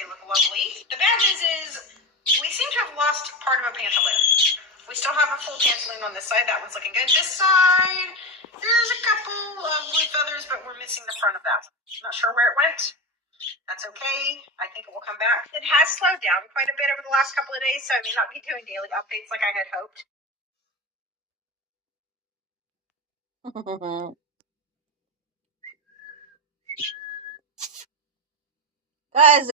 They look lovely. The bad news is we seem to have lost part of a pantaloon. We still have a full pantaloon on this side. That one's looking good. This side, there's a couple of blue feathers, but we're missing the front of that. Not sure where it went. That's okay. I think it will come back. It has slowed down quite a bit over the last couple of days, so I may not be doing daily updates like I had hoped. Guys,